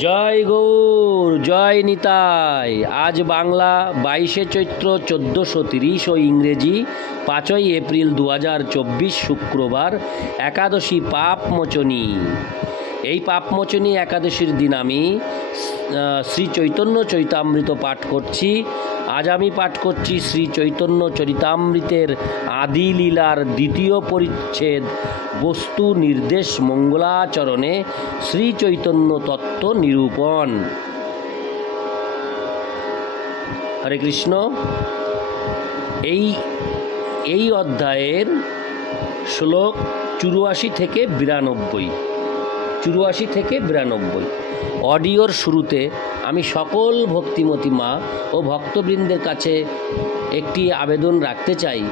জয় গৌর, জয় নিতাই। আজ বাংলা 22শে চৈত্র 1430 ও ইংরেজি 5ই এপ্রিল 2024 শুক্রবার, একাদশী পাপমোচনী। এই পাপমোচনী একাদশীর দিন আমি শ্রী চৈতন্য চরিতামৃত পাঠ করছি। আজ আমি পাঠ করছি শ্রী চৈতন্য চরিতামৃতের আদি লীলার দ্বিতীয় পরিচ্ছেদ, বস্তু নির্দেশ মঙ্গলাচরণে শ্রী চৈতন্য তত্ত্ব নিরূপণ। হরে কৃষ্ণ। এই অধ্যায়ের শ্লোক 84 থেকে 92। অডিওর শুরুতে আমি সকল ভক্তিমতী মা ও ভক্তবৃন্দের কাছে একটি আবেদন রাখতে চাই।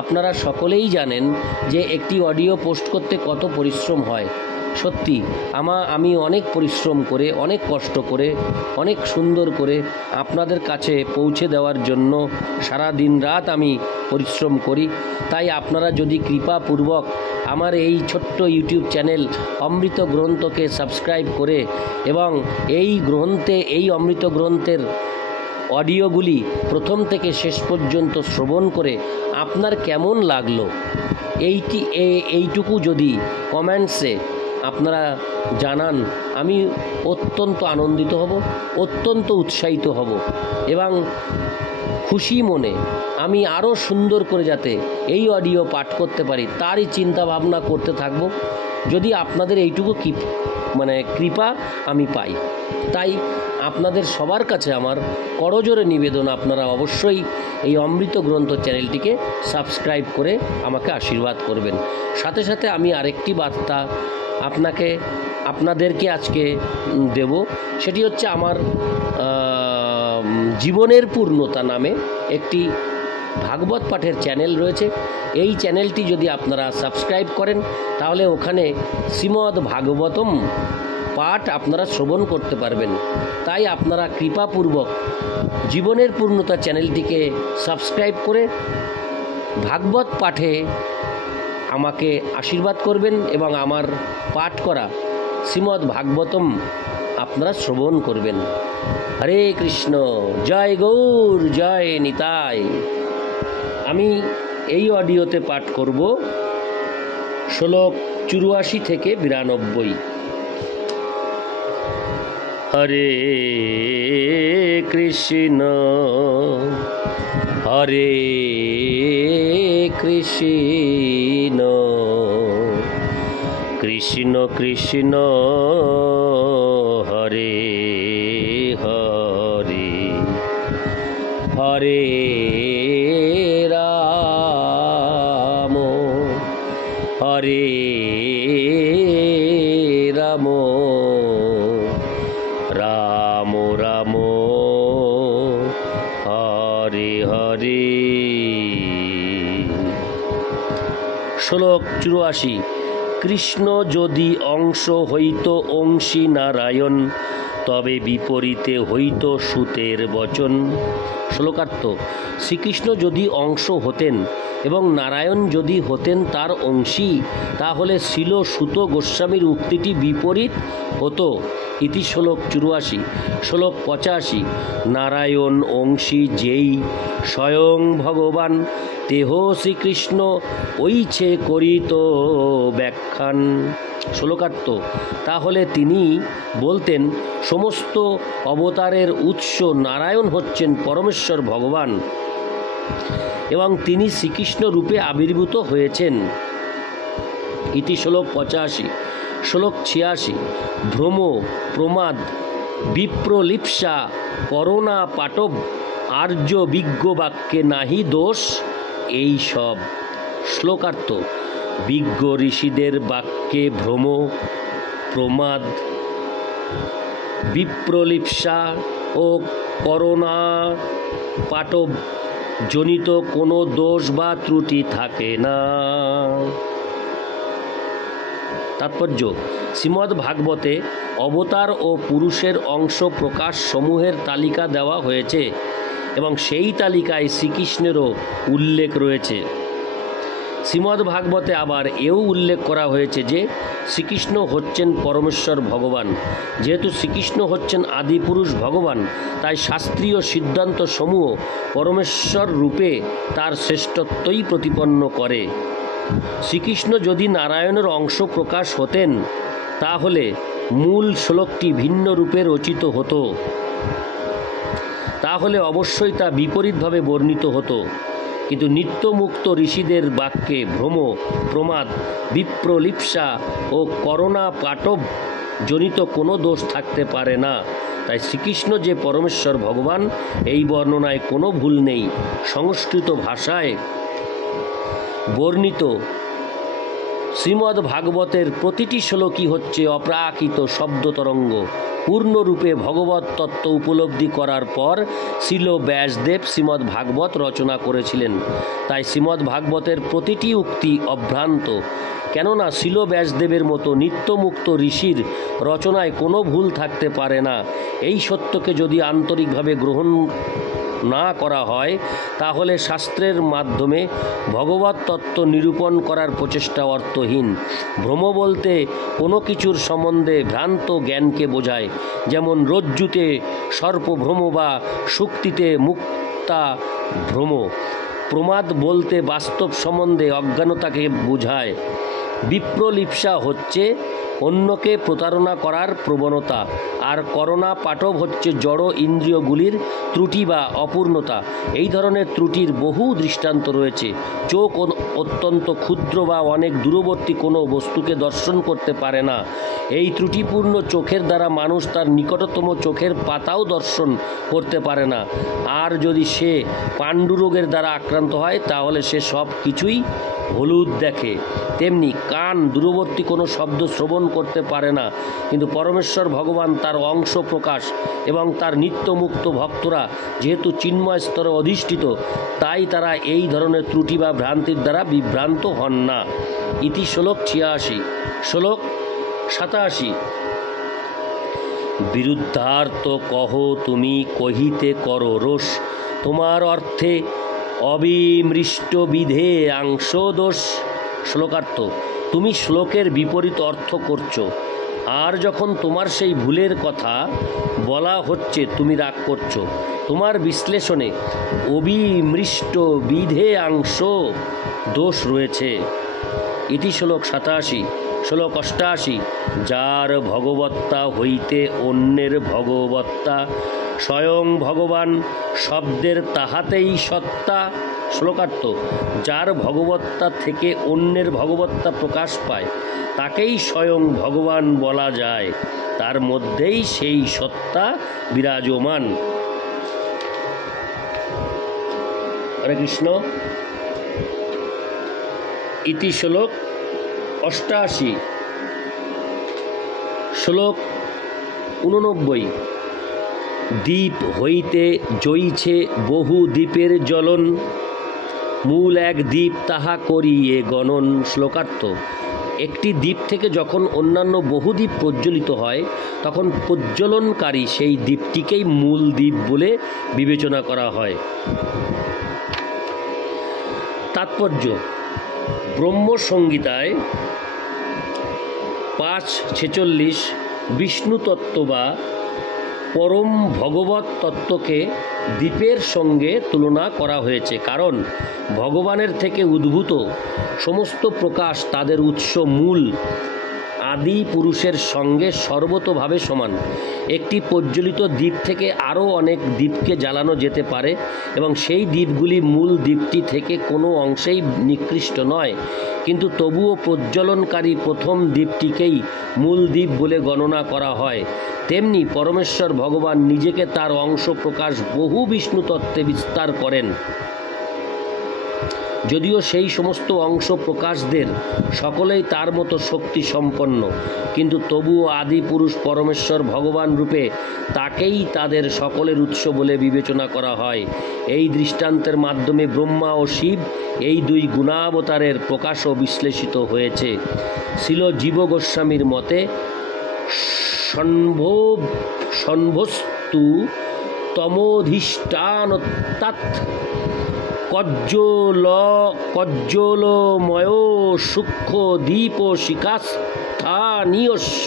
আপনারা সকলেই জানেন যে একটি অডিও পোস্ট করতে কত পরিশ্রম হয়। সত্যি আমি অনেক পরিশ্রম করে, অনেক কষ্ট করে, অনেক সুন্দর করে আপনাদের কাছে পৌঁছে দেওয়ার জন্য সারা দিন রাত আমি পরিশ্রম করি। তাই আপনারা যদি কৃপাপূর্বক আমার এই ছোট্ট ইউটিউব চ্যানেল অমৃত গ্রন্থকে সাবস্ক্রাইব করে এবং এই অমৃত গ্রন্থের অডিওগুলি প্রথম থেকে শেষ পর্যন্ত শ্রবণ করে আপনার কেমন লাগলো এইটুকু যদি কমেন্টসে আপনারা জানান, আমি অত্যন্ত আনন্দিত হব, অত্যন্ত উৎসাহিত হব এবং খুশি মনে আমি আরও সুন্দর করে যাতে এই অডিও পাঠ করতে পারি তারই চিন্তা ভাবনা করতে থাকব, যদি আপনাদের এইটুকু কৃপা আমি পাই। তাই আপনাদের সবার কাছে আমার করজোরে নিবেদন, আপনারা অবশ্যই এই অমৃত গ্রন্থ চ্যানেলটিকে সাবস্ক্রাইব করে আমাকে আশীর্বাদ করবেন। সাথে সাথে আমি আরেকটি বার্তা আপনাদেরকে আজকে দেব। সেটি হচ্ছে আমার জীবনের পূর্ণতা নামে একটি ভাগবত পাঠের চ্যানেল রয়েছে। এই চ্যানেলটি যদি আপনারা সাবস্ক্রাইব করেন তাহলে ওখানে শ্রীমদ্ ভাগবতম পাঠ আপনারা শ্রবণ করতে পারবেন। তাই আপনারা কৃপাপূর্বক জীবনের পূর্ণতা চ্যানেলটিকে সাবস্ক্রাইব করে ভাগবত পাঠে আমাকে আশীর্বাদ করবেন এবং আমার পাঠ করা শ্রীমদ্ ভাগবতম আপনারা শ্রবণ করবেন। হরে কৃষ্ণ। জয় গৌর, জয় নিতাই। আমি এই অডিওতে পাঠ করব শ্লোক 84 থেকে 92। হরে কৃষ্ণ, হরে কৃষ্ণ, কৃষ্ণ কৃষ্ণ হরে হরে, হরে রাম, হরে রাম, রাম রাম হরে হরে। শ্লোক 84। কৃষ্ণ যদি অংশ হইত অংশী নারায়ণ, তবে বিপরীতে হইত সুতের বচন। শ্লোকার্থ। শ্রীকৃষ্ণ যদি অংশ হতেন এবং নারায়ণ যদি হতেন তার অংশী, তাহলে শ্রীল সুত গোস্বামীর উক্তিটি বিপরীত হতো। ইতি শ্লোক 84। শ্লোক 85। নারায়ণ অংশী যেই স্বয়ং ভগবান, তেহ শ্রীকৃষ্ণ ওইছে করিত ব্যাখ্যান। শ্লোকার্থ। তাহলে তিনি বলতেন সমস্ত অবতারের উৎস নারায়ণ হচ্ছেন পরমেশ্বর ভগবান এবং তিনি শ্রীকৃষ্ণ রূপে আবির্ভূত হয়েছেন। ইতি শ্লোক 85। শ্লোক 86। ভ্রম, প্রমাদ, বিপ্রলিপ্সা, করোনা, পাটব, আর্য বিজ্ঞ বাক্যে নাহি দোষ এই সব। শ্লোকার্থ। বিজ্ঞ ঋষিদের বাক্যে ভ্রম, প্রমাদ, বিপ্রলিপ্সা ও করোনা পাটব জনিত কোনো দোষ বা ত্রুটি থাকে না। তাৎপর্য। শ্রীমদ্ ভাগবতে অবতার ও পুরুষের অংশ প্রকাশ সমূহের তালিকা দেওয়া হয়েছে এবং সেই তালিকায় শ্রীকৃষ্ণেরও উল্লেখ রয়েছে। শ্রীমদ্ ভাগবতে আবার এও উল্লেখ করা হয়েছে যে শ্রীকৃষ্ণ হচ্ছেন পরমেশ্বর ভগবান। যেহেতু শ্রীকৃষ্ণ হচ্ছেন আদিপুরুষ ভগবান, তাই শাস্ত্রীয় সিদ্ধান্ত সমূহ পরমেশ্বর রূপে তার শ্রেষ্ঠত্বই প্রতিপন্ন করে। শ্রীকৃষ্ণ যদি নারায়ণের অংশ প্রকাশ হতেন, তাহলে মূল শ্লোকটি ভিন্ন রূপে রচিত হতো, তাহলে অবশ্যই তা বিপরীতভাবে বর্ণিত হতো। কিন্তু নিত্যমুক্ত ঋষিদের বাক্যে ভ্রম, প্রমাদ, বিপ্রলিপ্সা ও করোনা পাটব জনিত কোনো দোষ থাকতে পারে না। তাই শ্রীকৃষ্ণ যে পরমেশ্বর ভগবান, এই বর্ণনায় কোনো ভুল নেই। সংস্কৃত ভাষায় বর্ণিত শ্রীমদ্ ভাগবতের প্রতিটি শ্লোকই হচ্ছে অপ্রাকৃত শব্দতরঙ্গ। পূর্ণরূপে ভগবত তত্ত্ব উপলব্ধি করার পর শ্রীল ব্যাসদেব শ্রীমদ্ ভাগবত রচনা করেছিলেন। তাই শ্রীমদ্ ভাগবতের প্রতিটি উক্তি অভ্রান্ত, কেননা শ্রীল ব্যাসদেবের মতো নিত্যমুক্ত ঋষির রচনায় কোনো ভুল থাকতে পারে না। এই সত্যকে যদি আন্তরিকভাবে গ্রহণ না করা হয়, তাহলে শাস্ত্রের মাধ্যমে ভগবত তত্ত্ব নিরূপণ করার প্রচেষ্টা অর্থহীন। ভ্রম বলতে কোনো কিছুর সম্বন্ধে ভ্রান্ত জ্ঞানকে বোঝায়, যেমন রজ্জুতে সর্পভ্রম বা শুক্তিতে মুক্তা ভ্রম। প্রমাদ বলতে বাস্তব সম্বন্ধে অজ্ঞানতাকে বোঝায়। বিপ্রলিপ্সা হচ্ছে অন্যকে প্রতারণা করার প্রবণতা, আর করোনা পাটব হচ্ছে জড় ইন্দ্রিয়গুলির ত্রুটি বা অপূর্ণতা। এই ধরনের ত্রুটির বহু দৃষ্টান্ত রয়েছে। চোখ অত্যন্ত ক্ষুদ্র বা অনেক দূরবর্তী কোনো বস্তুকে দর্শন করতে পারে না। এই ত্রুটিপূর্ণ চোখের দ্বারা মানুষ তার নিকটতম চোখের পাতাও দর্শন করতে পারে না। আর যদি সে পাণ্ডুরোগের দ্বারা আক্রান্ত হয়, তাহলে সে সব কিছুই হলুদ দেখে। তেমনি কান দূরবর্তী কোনো শব্দ শ্রবণ করতে পারে না। কিন্তু পরমেশ্বর ভগবান তার অংশ প্রকাশ এবং তার নিত্যমুক্ত ভক্তরা যেহেতু চিন্ময় স্তরে অধিষ্ঠিত, তাই তারা এই ধরনের ত্রুটি বা ভ্রান্তির দ্বারা বিভ্রান্ত হন না। ইতি শ্লোক 86। শ্লোক 87। বিরুদ্ধার্থ কহ তুমি কহিতে করো রোষ, তোমার অর্থে অবিমৃষ্ট বিধে আংশ দোষ। শ্লোকার্থ: তুমি শ্লোকের বিপরীত অর্থ করছো, আর যখন তোমার সেই ভুলের কথা বলা হচ্ছে তুমি রাগ করছো। তোমার বিশ্লেষণে অবিমৃষ্ট বিধে আংশ দোষ রয়েছে। ইতি শ্লোক 87। শ্লোক 88। যার ভগবত্তা হইতে অন্যের ভগবত্তা, স্বয়ং ভগবান শব্দের তাহাতেই সত্তা। শ্লোকার্থ: যার ভগবত্তা থেকে অন্যের ভগবত্তা প্রকাশ পায়, তাকেই স্বয়ং ভগবান বলা যায়। তার মধ্যেই সেই সত্তা বিরাজমান। হরে কৃষ্ণ। ইতি শ্লোক 88। শ্লোক 89। দ্বীপ হইতে জইছে বহু দ্বীপের জ্বলন, মূল এক দ্বীপ তাহা করিয়ে গণন। শ্লোকার্থ: একটি দ্বীপ থেকে যখন অন্যান্য বহু দ্বীপ প্রজ্বলিত হয়, তখন প্রজ্বলনকারী সেই দ্বীপটিকেই মূল দ্বীপ বলে বিবেচনা করা হয়। তাৎপর্য: ব্রহ্মসংহিতায় 5:46 বিষ্ণু তত্ত্ব বা পরম ভগবত তত্ত্বকে দ্বীপের সঙ্গে তুলনা করা হয়েছে, কারণ ভগবানের থেকে উদ্ভূত সমস্ত প্রকাশ তাদের উৎস মূল আদি পুরুষের সঙ্গে সর্বতোভাবে সমান। একটি প্রজ্বলিত দ্বীপ থেকে আরও অনেক দ্বীপকে জ্বালানো যেতে পারে এবং সেই দ্বীপগুলি মূল দ্বীপটি থেকে কোনো অংশেই নিকৃষ্ট নয়, কিন্তু তবুও প্রজ্বলনকারী প্রথম দ্বীপটিকেই মূল দ্বীপ বলে গণনা করা হয়। তেমনি পরমেশ্বর ভগবান নিজেকে তার অংশ প্রকাশ বহু বিষ্ণু তত্ত্বে বিস্তার করেন। যদিও সেই সমস্ত অংশ প্রকাশদের সকলেই তার মতো শক্তি সম্পন্ন, কিন্তু তবুও আদি পুরুষ পরমেশ্বর ভগবান রূপে তাকেই তাদের সকলের উৎস বলে বিবেচনা করা হয়। এই দৃষ্টান্তের মাধ্যমে ব্রহ্মা ও শিব এই দুই গুণাবতারের প্রকাশও বিশ্লেষিত হয়েছে। শ্রীল জীব গোস্বামীর মতে সন্ভস্তু তমোধিষ্ঠানতাৎ কজ্জলময় সূক্ষ্ম দীপ শিখাস্থানীয়স্য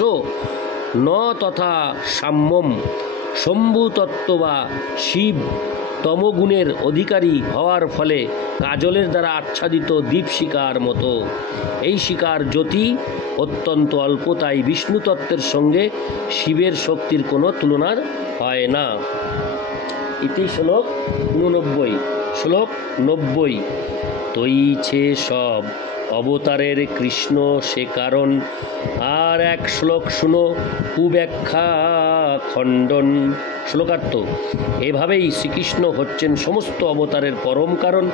ন তথা সাম্যম। শম্ভু তত্ত্ব বা শিব তমগুণের অধিকারী হওয়ার ফলে কাজলের দ্বারা আচ্ছাদিত দীপশিখার মতো। এই শিখার জ্যোতি অত্যন্ত অল্প, তাই বিষ্ণু তত্ত্বের সঙ্গে শিবের শক্তির কোনো তুলনা হয় না। ইতি শ্লোক 89। শ্লোক 90। তৈছে সব অবতারের কৃষ্ণ সে কারণ। আর এক শ্লোক শুনো কুব্যাখ্যা খণ্ডন। শ্লোকার্থ: এভাবেই শ্রীকৃষ্ণ হচ্ছেন সমস্ত অবতারের পরম কারণ।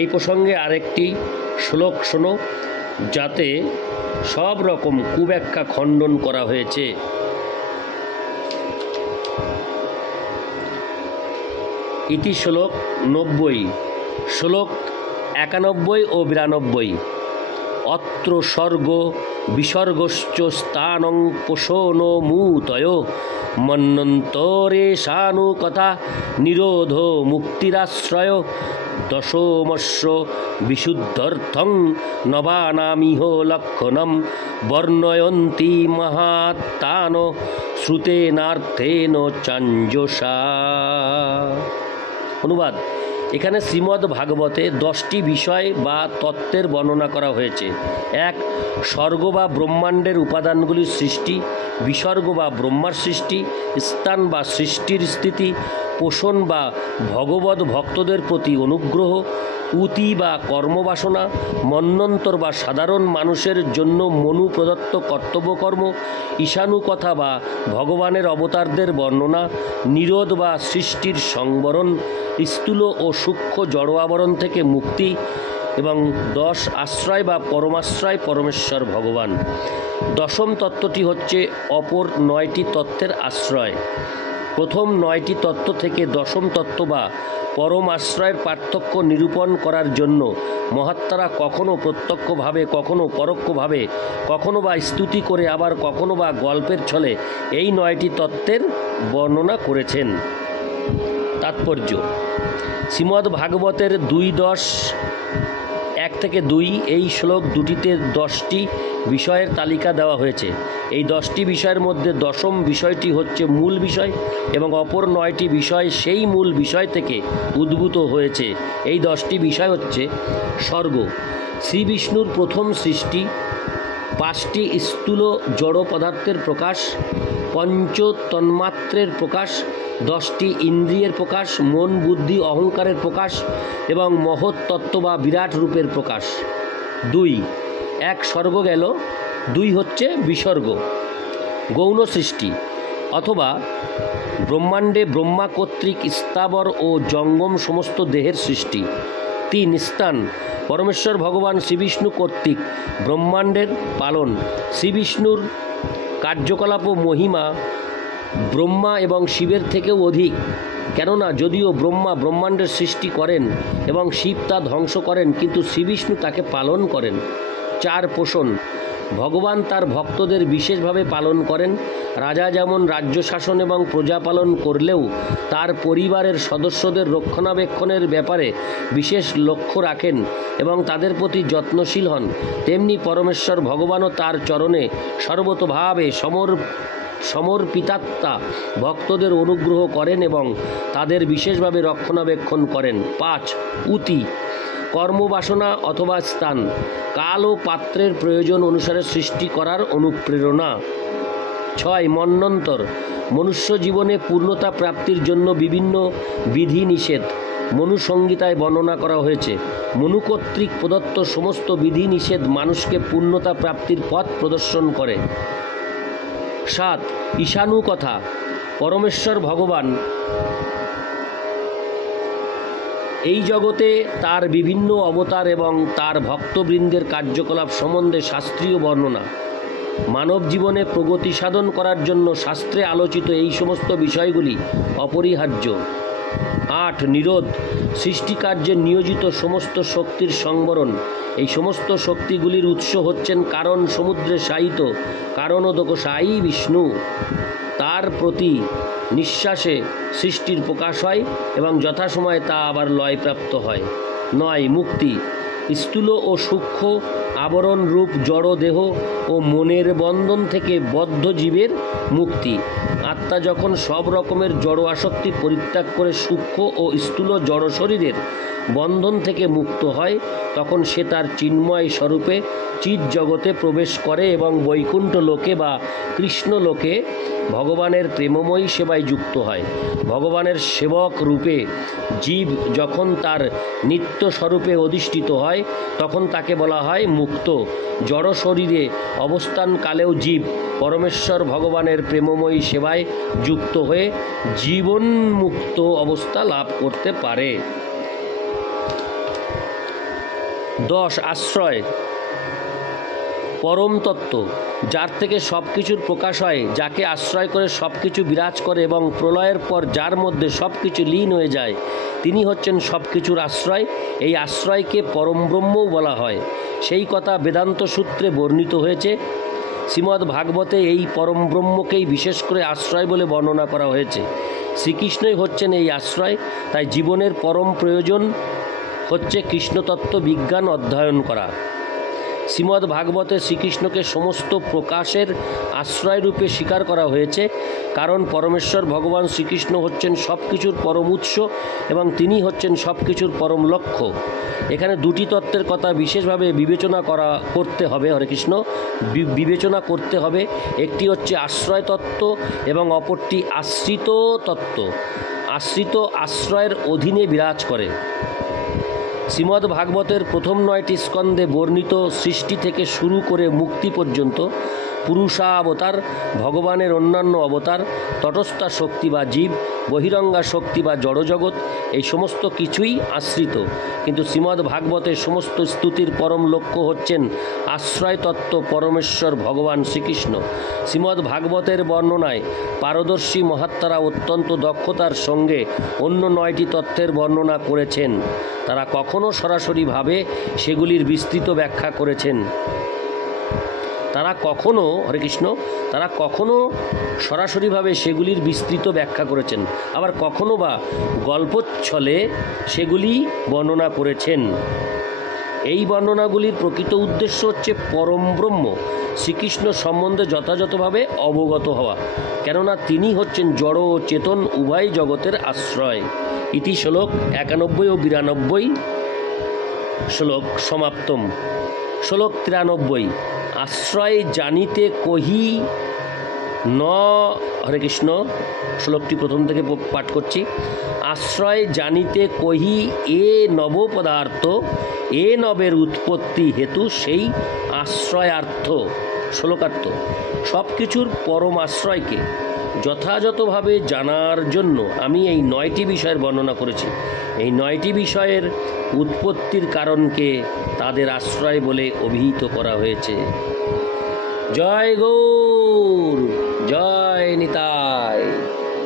এই প্রসঙ্গে আরেকটি শ্লোক শোনো, যাতে সব রকম কুব্যাখ্যা খণ্ডন করা হয়েছে। ইতি শ্লোক 90। শ্লোক 91 ও 92। অত্র স্বর্গ বিসর্গশ্চ স্থানং পোষণমূতয় মন্বন্তরেশানুকথা নিরোধ মুক্তিরাশ্রয় দশমস্য বিশুদ্ধর্থং নবানামিহ লক্ষণম বর্ণয়ন্তি মহাত্তান শ্রুতেনার্থেন চাঞ্জসা। অনুবাদ: এখানে শ্রীমদ্ ভাগবতে 10টি বিষয় বা তত্ত্বের বর্ণনা করা হয়েছে। 1. স্বর্গ বা ব্রহ্মাণ্ডের উপাদানগুলির সৃষ্টি, বিসর্গ বা ব্রহ্মার সৃষ্টি, স্থান বা সৃষ্টির স্থিতি, পোষণ বা ভগবৎ ভক্তদের প্রতি অনুগ্রহ, উতি বা কর্মবাসনা, মন্বন্তর বা সাধারণ মানুষের জন্য মনু প্রদত্ত কর্তব্যকর্ম, ঈশানুকথা বা ভগবানের অবতারদের বর্ণনা, নিরোধ বা সৃষ্টির সংবরণ, স্থূল ও সূক্ষ্ম জড় আবরণ থেকে মুক্তি এবং 10 আশ্রয় বা পরমাশ্রয় পরমেশ্বর ভগবান। দশম তত্ত্বটি হচ্ছে অপর 9টি তত্ত্বের আশ্রয়। প্রথম 9টি তত্ত্ব থেকে দশম তত্ত্ব বা পরম আশ্রয়ের পার্থক্য নিরূপণ করার জন্য মহাত্মারা কখনো প্রত্যক্ষভাবে, কখনো পরোক্ষভাবে, কখনো বা স্তুতি করে, আবার কখনো বা গল্পের ছলে এই 9টি তত্ত্বের বর্ণনা করেছেন। তাৎপর্য: শ্রীমদ্ ভাগবতের 2:10-1-2 এই শ্লোক দুটিতে 10টি বিষয়ের তালিকা দেওয়া হয়েছে। এই 10টি বিষয়ের মধ্যে দশম বিষয়টি হচ্ছে মূল বিষয় এবং অপর 9টি বিষয় সেই মূল বিষয় থেকে উদ্ভূত হয়েছে। এই 10টি বিষয় হচ্ছে: স্বর্গ, শ্রী বিষ্ণুর প্রথম সৃষ্টি, 5টি স্থূল জড় পদার্থের প্রকাশ, পঞ্চ তন্মাত্রের প্রকাশ, 10টি ইন্দ্রিয়ের প্রকাশ, মন বুদ্ধি অহংকারের প্রকাশ এবং মহৎ তত্ত্ব বা বিরাট রূপের প্রকাশ। 2. 1 স্বর্গ গেল, 2 হচ্ছে বিসর্গ, গৌণ সৃষ্টি অথবা ব্রহ্মাণ্ডে ব্রহ্মা কর্তৃক স্থাবর ও জঙ্গম সমস্ত দেহের সৃষ্টি। 3 স্থান, পরমেশ্বর ভগবান শ্রীবিষ্ণু কর্তৃক ব্রহ্মাণ্ডের পালন। শ্রীবিষ্ণুর কার্যকলাপ ও মহিমা ব্রহ্মা এবং শিবের থেকেও অধিক, কেননা যদিও ব্রহ্মা ব্রহ্মাণ্ডের সৃষ্টি করেন এবং শিব তা ধ্বংস করেন, কিন্তু শ্রীবিষ্ণু তাকে পালন করেন। 4 পোষণ, ভগবান তার ভক্তদের বিশেষভাবে পালন করেন। রাজা যেমন রাজ্য শাসন এবং প্রজা পালন করলেও তার পরিবারের সদস্যদের রক্ষণাবেক্ষণের ব্যাপারে বিশেষ লক্ষ্য রাখেন এবং তাদের প্রতি যত্নশীল হন, তেমনি পরমেশ্বর ভগবানও তার চরণে সর্বতোভাবে সমর্পিতাত্মা ভক্তদের অনুগ্রহ করেন এবং তাদের বিশেষভাবে রক্ষণাবেক্ষণ করেন। 5 উতি, কর্মবাসনা অথবা স্থান, কাল ও পাত্রের প্রয়োজন অনুসারে সৃষ্টি করার অনুপ্রেরণা। 6 মন্বন্তর, মনুষ্য জীবনে পূর্ণতা প্রাপ্তির জন্য বিভিন্ন বিধি নিষেধ মনু সংহিতায় বর্ণনা করা হয়েছে। মনু কর্তৃক প্রদত্ত সমস্ত বিধি নিষেধ মানুষকে পূর্ণতা প্রাপ্তির পথ প্রদর্শন করে। 7 ঈশানুকথা, পরমেশ্বর ভগবান এই জগতে তার বিভিন্ন অবতার এবং তার ভক্তবৃন্দের কার্যকলাপ সম্বন্ধে শাস্ত্রীয় বর্ণনা। মানব জীবনে প্রগতি সাধন করার জন্য শাস্ত্রে আলোচিত এই সমস্ত বিষয়গুলি অপরিহার্য। 8 নিরোধ, সৃষ্টিকার্যে নিয়োজিত সমস্ত শক্তির সংবরণ। এই সমস্ত শক্তিগুলির উৎস হচ্ছেন কারণ সমুদ্রে শায়িত কারণোদক সাই বিষ্ণু। তার প্রতি নিঃশ্বাসে সৃষ্টির প্রকাশ হয় এবং যথাসময়ে তা আবার লয়প্রাপ্ত হয়। নয় মুক্তি। স্থূল ও সূক্ষ্ম আবরণ রূপ জড় দেহ ও মনের বন্ধন থেকে বদ্ধ জীবের মুক্তি। আত্মা যখন সব রকমের জড় আসক্তি পরিত্যাগ করে সূক্ষ্ম ও স্থূল জড় শরীরের বন্ধন থেকে মুক্ত হয়, তখন সে তার চিন্ময় স্বরূপে চিৎ জগতে প্রবেশ করে এবং বৈকুণ্ঠ লোকে বা কৃষ্ণ লোকে ভগবানের প্রেমময়ী সেবায় যুক্ত হয়। ভগবানের সেবক রূপে জীব যখন তার নিত্য স্বরূপে অধিষ্ঠিত হয়, তখন তাকে বলা হয় মুক্ত। জড় শরীরে অবস্থানকালেও জীব পরমেশ্বর ভগবানের প্রেমময়ী সেবায় যুক্ত হয়ে জীবনমুক্ত অবস্থা লাভ করতে পারে। 10 আশ্রয়। পরম তত্ত্ব, যার থেকে সব কিছুর প্রকাশ হয়, যাকে আশ্রয় করে সব কিছু বিরাজ করে এবং প্রলয়ের পর যার মধ্যে সব কিছু লীন হয়ে যায়, তিনি হচ্ছেন সব কিছুর আশ্রয়। এই আশ্রয়কে পরম ব্রহ্মও বলা হয়। সেই কথা বেদান্ত সূত্রে বর্ণিত হয়েছে। শ্রীমদ্ ভাগবতে এই পরম ব্রহ্মকেই বিশেষ করে আশ্রয় বলে বর্ণনা করা হয়েছে। শ্রীকৃষ্ণই হচ্ছেন এই আশ্রয়। তাই জীবনের পরম প্রয়োজন হচ্ছে কৃষ্ণতত্ত্ব বিজ্ঞান অধ্যয়ন করা। শ্রীমদ্ ভাগবতে শ্রীকৃষ্ণকে সমস্ত প্রকাশের আশ্রয়রূপে স্বীকার করা হয়েছে, কারণ পরমেশ্বর ভগবান শ্রীকৃষ্ণ হচ্ছেন সব কিছুর পরম উৎস এবং তিনি হচ্ছেন সব কিছুর পরম লক্ষ্য। এখানে দুটি তত্ত্বের কথা বিশেষভাবে বিবেচনা করতে হবে। হরে কৃষ্ণ, বিবেচনা করতে হবে। একটি হচ্ছে আশ্রয় তত্ত্ব এবং অপরটি আশ্রিত তত্ত্ব। আশ্রিত আশ্রয়ের অধীনে বিরাজ করে। শ্রীমদ্ ভাগবতের প্রথম 9টি স্কন্ধে বর্ণিত সৃষ্টি থেকে শুরু করে মুক্তি পর্যন্ত পুরুষাবতার, ভগবানের অন্যান্য অবতার, তটস্থা শক্তি বা জীব, বহিরঙ্গা শক্তি বা জড়জগৎ, এই সমস্ত কিছুই আশ্রিত। কিন্তু শ্রীমদ্ ভাগবতের সমস্ত স্তুতির পরম লক্ষ্য হচ্ছেন আশ্রয় তত্ত্ব পরমেশ্বর ভগবান শ্রীকৃষ্ণ। শ্রীমদ্ ভাগবতের বর্ণনায় পারদর্শী মহাত্মারা অত্যন্ত দক্ষতার সঙ্গে অন্য 9টি তত্ত্বের বর্ণনা করেছেন। তারা কখনো সরাসরিভাবে সেগুলির বিস্তৃত ব্যাখ্যা করেছেন। তারা কখনো সরাসরিভাবে সেগুলির বিস্তৃত ব্যাখ্যা করেছেন, আবার কখনো বা গল্পচ্ছলে সেগুলি বর্ণনা করেছেন। এই বর্ণনাগুলির প্রকৃত উদ্দেশ্য হচ্ছে পরম ব্রহ্ম শ্রীকৃষ্ণ সম্বন্ধে যথাযথভাবে অবগত হওয়া, কেননা তিনি হচ্ছেন জড় ও চেতন উভয় জগতের আশ্রয়। ইতি শ্লোক 91 ও 92। শ্লোক সমাপ্তম। শ্লোক 93। আশ্রয় জানিতে কহি ন। হরে কৃষ্ণ, শ্লোকটি প্রথম থেকে পাঠ করছি। আশ্রয় জানিতে কহি এ নব পদার্থ, এ নবের উৎপত্তি হেতু সেই আশ্রয়ার্থ। শ্লোকার্থ, সব কিছুর পরম আশ্রয়কে যথাযথভাবে জানার জন্য আমি এই 9টি বিষয়ের বর্ণনা করেছি। এই 9টি বিষয়ের উৎপত্তির কারণকে তাদের আশ্রয় বলে অভিহিত করা হয়েছে। জয় গৌর, জয় নিতাই,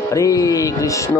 হরে কৃষ্ণ।